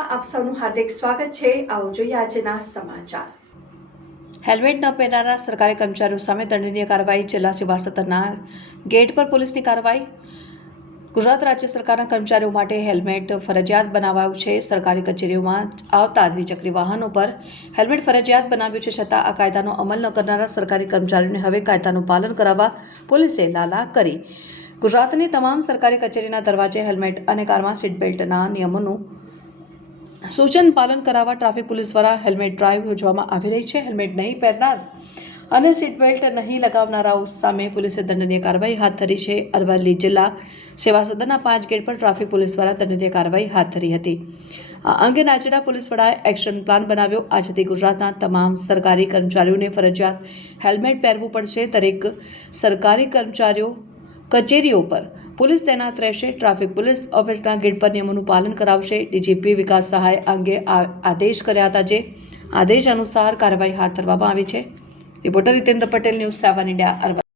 ન્યૂઝમાં આપ સૌનું હાર્દિક સ્વાગત છે। આવો જોઈએ આજના સમાચાર। હેલ્મેટ ન પહેરનારા સરકારી કર્મચારીઓ સામે દંડનીય કાર્યવાહી। જિલ્લા સેવા સદનના ગેટ પર પોલીસની કાર્યવાહી। ગુજરાત રાજ્ય સરકારના કર્મચારીઓ માટે હેલ્મેટ ફરજિયાત બનાવાયું છે। સરકારી કચેરીઓમાં આવતા દ્વિચક્રી વાહનો પર હેલ્મેટ ફરજિયાત બનાવ્યું છે, છતાં આ કાયદાનો અમલ ન કરનારા સરકારી કર્મચારીઓને હવે કાયદાનું પાલન કરાવવા પોલીસે લાલા કરી। ગુજરાતની તમામ સરકારી કચેરીના દરવાજે હેલ્મેટ અને કારમાં સીટ બેલ્ટના નિયમોનું સૂચન પાલન કરાવવા ટ્રાફિક પોલીસ દ્વારા હેલ્મેટ ડ્રાઈવ યોજવામાં આવી રહી છે। હેલ્મેટ નહીં પહેરનાર અને સીટ બેલ્ટ નહીં લગાવનારાઓ સામે પોલીસે દંડનીય કાર્યવાહી હાથ ધરી છે। અરવલ્લી જિલ્લા સેવા સદનના 5 ગેટ પર ટ્રાફિક પોલીસ દ્વારા દંડનીય કાર્યવાહી હાથ ધરી હતી। આ અંગે રાજ્યના પોલીસ વડાએ એક્શન પ્લાન બનાવ્યો। આજથી ગુજરાતના તમામ સરકારી કર્મચારીઓને ફરજિયાત હેલ્મેટ પહેરવું પડશે। દરેક સરકારી કર્મચારીઓ કચેરીઓ પર પોલીસ તૈનાત રહેશે। ટ્રાફિક પોલીસ ઓફિસના ગેટ પર નિયમોનું પાલન કરાવશે। ડીજીપી વિકાસ સહાય અંગે આદેશ કર્યા હતા, જે આદેશ અનુસાર કાર્યવાહી હાથ ધરવામાં આવી છે। Reporter Hitendra Patel, news 7 India, Aravalli.